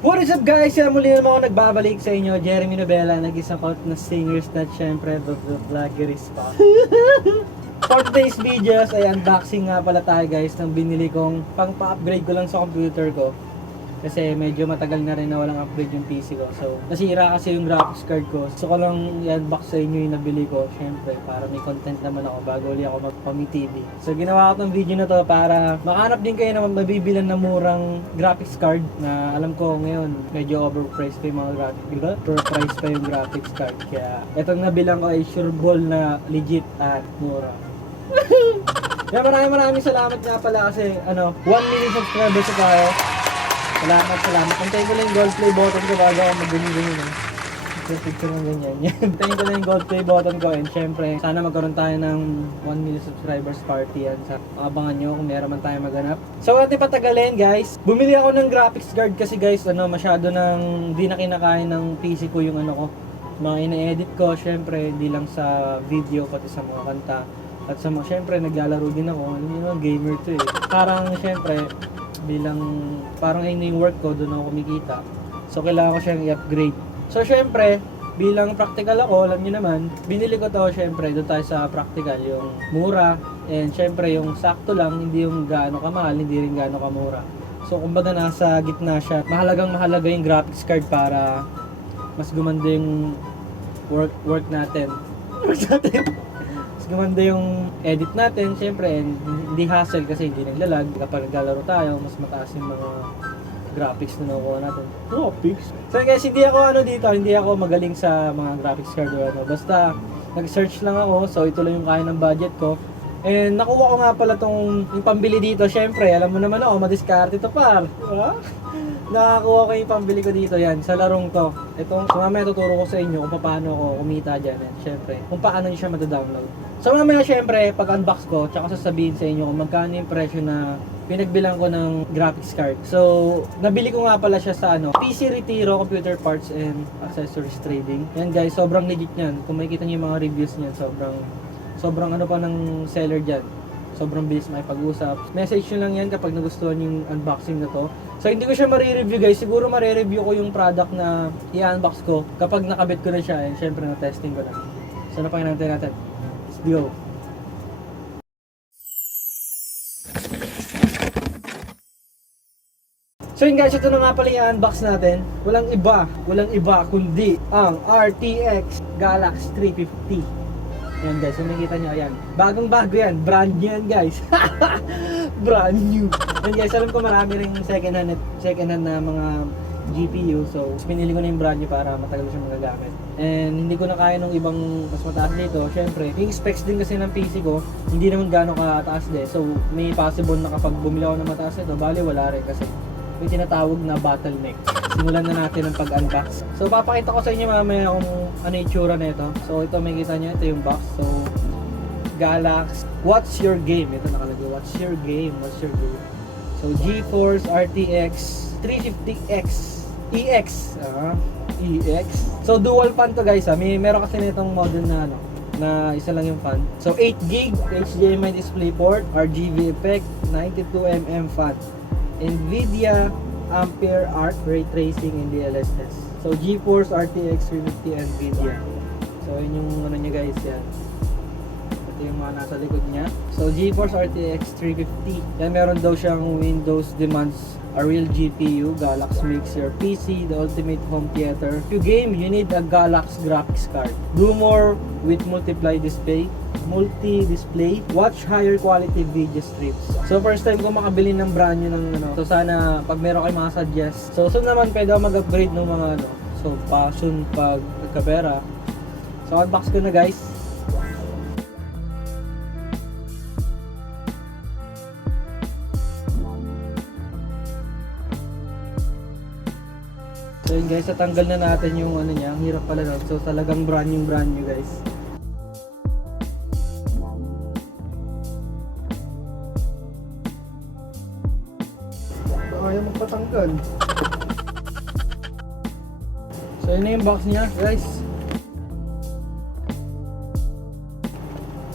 What is up guys? Yan muli naman ako nagbabalik sa inyo, Jeremy Novella, nag-isang out na singers na syempre the vloggerist pa. For today's videos ay unboxing nga pala tayo guys ng binili kong pang pa-upgrade ko lang sa computer ko. Kasi medyo matagal na rin na walang upgrade yung PC ko. So, nasira kasi yung graphics card ko. So, ko lang i-unbox sa inyo yung nabili ko. Siyempre, para may content naman ako bago ulit ako mag-TV. So, ginawa ko tong video na to para makahanap din kayo na mabibilan na murang graphics card na alam ko ngayon medyo overpriced pa yung mga graphics. Diba? Overpriced pa yung graphics card. Kaya, itong nabilang ko ay sureball na legit at mura. Kaya maraming salamat nga pala kasi 1 million subscribers na tayo. Salamat. Antayin ko lang yung gold play button ko bago ako mag-ganyan. Picture ng ganyan. Antayin ko lang yung gold play button ko and syempre, sana magkaroon tayo ng 1 million subscribers party yan. Sa abangan nyo kung meron man tayo maganap. So, natin patagalin guys. Bumili ako ng graphics card kasi guys, masyado nang di na kinakain ng PC ko yung mga ina-edit ko. Syempre, hindi lang sa video, pati sa mga kanta. At sa mga, syempre, naglalaro din ako. Gamer to eh. Parang, syempre, parang ayun yung work ko, doon ako kumikita. So, kailangan ko siyang i-upgrade. So, syempre, bilang practical ako, alam niyo naman, binili ko to, syempre, doon tayo sa practical, yung mura, and syempre, yung sakto lang, hindi yung gaano kamahal, hindi rin gaano kamura. So, kumbaga, nasa gitna siya. Mahalaga yung graphics card para mas gumanda yung work natin. Gumanda yung edit natin, syempre, hindi hassle kasi hindi naglalag. Kapag naglalaro tayo, mas mataas yung mga graphics na nakuha natin. Graphics? So guys, hindi ako magaling sa mga graphics card o ano. Basta, nag-search lang ako, so ito lang yung kaya ng budget ko. And nakuha ko nga pala yung pambili dito, syempre, alam mo naman ako, madiskarte ito par. Diba? Nakakuha ko yung pambili ko dito, yan, sa larong to. So mamaya tuturo ko sa inyo kung paano ako kumita dyan. And syempre, kung paano nyo siya madadownload. So mamaya syempre, pag unbox ko, tsaka sasabihin sa inyo kung magkano yung presyo na pinagbilang ko ng graphics card. So, nabili ko nga pala siya sa PC Retiro Computer Parts and Accessories Trading. Yan guys, sobrang legit yan. Kung makikita nyo yung mga reviews niyan, sobrang pa ng seller dyan. Sobrang bilis makipag-usap. Message nyo lang yan kapag nagustuhan yung unboxing na to. So, hindi ko siya marireview guys. Siguro marireview ko yung product na i-unbox ko kapag nakabit ko na siya. And syempre, na-testing ko na. So, napakinggan natin. Let's go! So yun guys, ito na nga pala i-unbox natin. Walang iba kundi ang RTX Galaxy 350. Yan guys, so makikita nyo, ayan. Bagong bago yan, brand new yan guys. Brand new. Yan guys, alam ko marami ring second hand na mga GPU. So, pinili ko na yung brand new para matagal siya magagamit. And hindi ko na kaya nung ibang mas mataas dito. Syempre, yung specs din kasi ng PC ko, hindi naman gano'ng kataas din. So, may possible na kapag bumili ako ng mataas nito, bali wala rin kasi may tinatawag na bottleneck. Simulan na natin ang pag-unbox. So, papakita ko sa inyo mamaya kung ano yung itsura na ito. So, ito makikita nyo, ito yung box. So, Galaxy, what's your game? Ito nakalagay, what's your game? So, GeForce RTX 350X EX. So, dual fan to guys. Meron kasi nitong model na isa lang yung fan. So, 8GB HDMI DisplayPort, RGB effect, 92mm fan. NVIDIA Ampere Arc Ray Tracing and DLSS. So GeForce RTX 350 NVIDIA. So yun yung niya guys, yan. Ito yung mga nasa likod niya. So GeForce RTX 350. Yan, meron daw siyang Windows demands a real GPU. Galaxy makes your PC the ultimate home theater. If you game, you need a Galaxy graphics card. Do more with multi-display, watch higher quality video strips. So first time ko makabili ng brand new ng So sana pag meron kayo mga suggest. So naman pwede ako mag-upgrade ng mga So passion pag nagkapera. So unbox ko na guys. So yun guys, tatanggal na natin yung niya. Ang hirap pala nun. So talagang brand new guys. Ayaw magpatanggal. So yun na yung box niya guys.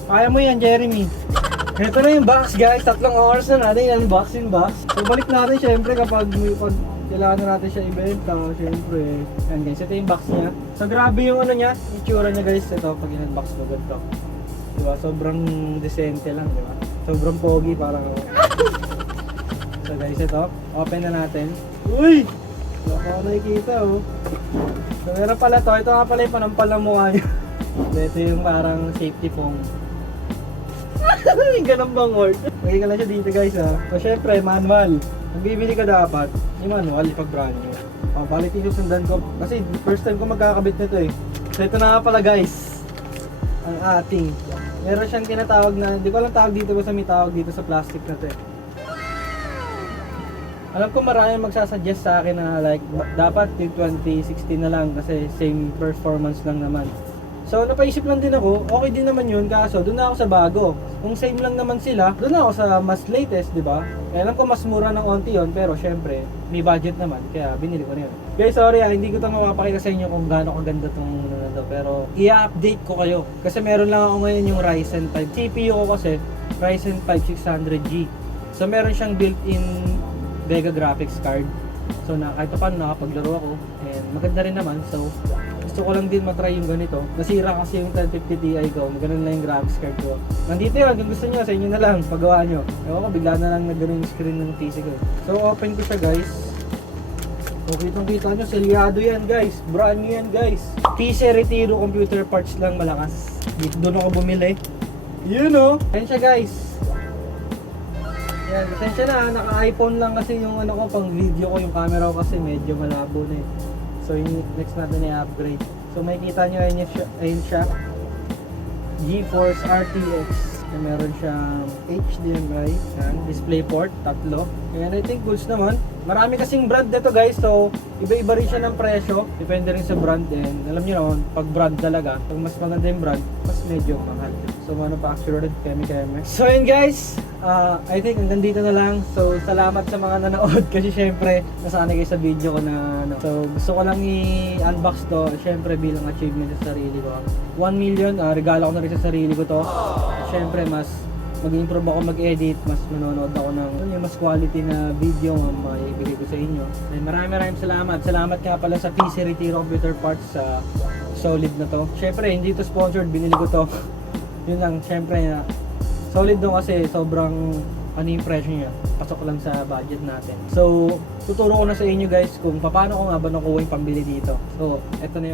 Kaya mo yan Jeremy. Ito na yung box guys. 3 oras na natin yung unboxing box. So balik natin syempre kapag kailangan na natin siya ibenta, syempre. Yan guys, ito yung box niya. So grabe yung ano niya, itsura niya guys. Ito, pag in-unbox mo ganito. Diba? Sobrang decente lang, diba? Sobrang pogi, parang... So guys, ito, open na natin. Uy! Wala ko nakikita, oh. So meron pala to, ito nga pala yung panampal ng mukha niya. Ito yung parang safety foam. Ganun bang word? Magiging ka lang siya dito guys ha. So syempre, manual. Kung bibili ka dapat, yung manual, ipag brand new. Balik yung susundan ko. Kasi first time ko magkakabit nito eh. So ito na nga pala guys. Ang ating. Meron siyang tinatawag na, hindi ko alam tawag dito, basta may tawag dito sa plastic na to eh. Alam ko maraming magsasuggest sa akin na like, dapat yung 2016 na lang kasi same performance lang naman. So napaisip lang din ako, okay din naman yun, kaso doon na ako sa bago. Kung same lang naman sila, doon na ako sa mas latest, di ba? Alam ko mas mura ng onti yun, pero syempre, may budget naman, kaya binili ko na yun. Guys, sorry hindi ko ito mapapakita sa inyo kung gaano kaganda itong ano to, pero i-update ko kayo. Kasi meron lang ako ngayon yung Ryzen 5. CPU ko kasi, Ryzen 5 600G. So meron siyang built-in Vega graphics card. So kahit paano nakapaglaro ako, and maganda rin naman. So gusto ko lang din matry yung ganito. Nasira kasi yung 1050 Ti ko. Ganun lang yung graphics card ko. Nandito yun. Kung gusto nyo, sa inyo na lang. Pagawa nyo. Ewan ko, bigla na lang nagano'n yung screen ng PC ko. So, open ko siya guys. So, kitang-kita nyo. Selyado yan guys. Brand new yan guys. PC Retiro computer parts lang malakas. Dito doon ako bumili. Yun o. Ayan siya guys. Yan. Pasensya na. Naka-iPhone lang kasi yung ano ko. Pang video ko. Yung camera ko kasi medyo malabo na eh. So yung next natin i-upgrade. So makikita nyo ayun siya. GeForce RTX. Meron siyang HDMI. Yan. DisplayPort. 3. And I think goods naman. Marami kasing brand dito guys. So iba-iba rin siya ng presyo. Depende rin sa brand. And alam nyo naman, pag brand talaga, pag mas maganda yung brand, mas medyo mahal. So manufacturer rin. Keme. So yun guys. I think hanggang dito na lang. So salamat sa mga nanood kasi syempre nasanay kayo sa video ko na ano. So gusto ko lang i-unbox to syempre bilang achievement sa sarili ko. 1 million, regalo ko na rin sa sarili ko to. Syempre mas mag-improve ako mag-edit, mas manonood ako ng mas quality na video na maibigay ko sa inyo. And maraming salamat. Salamat nga pala sa PC Retiro Computer Parts sa solid na to. Syempre hindi to sponsored, binili ko to. Yun lang, syempre na solid doon kasi sobrang ano yung presyo niya. Pasok lang sa budget natin. So, tuturo ko na sa inyo guys kung paano ko nga ba nakuha yung pambili dito. So, eto na yun.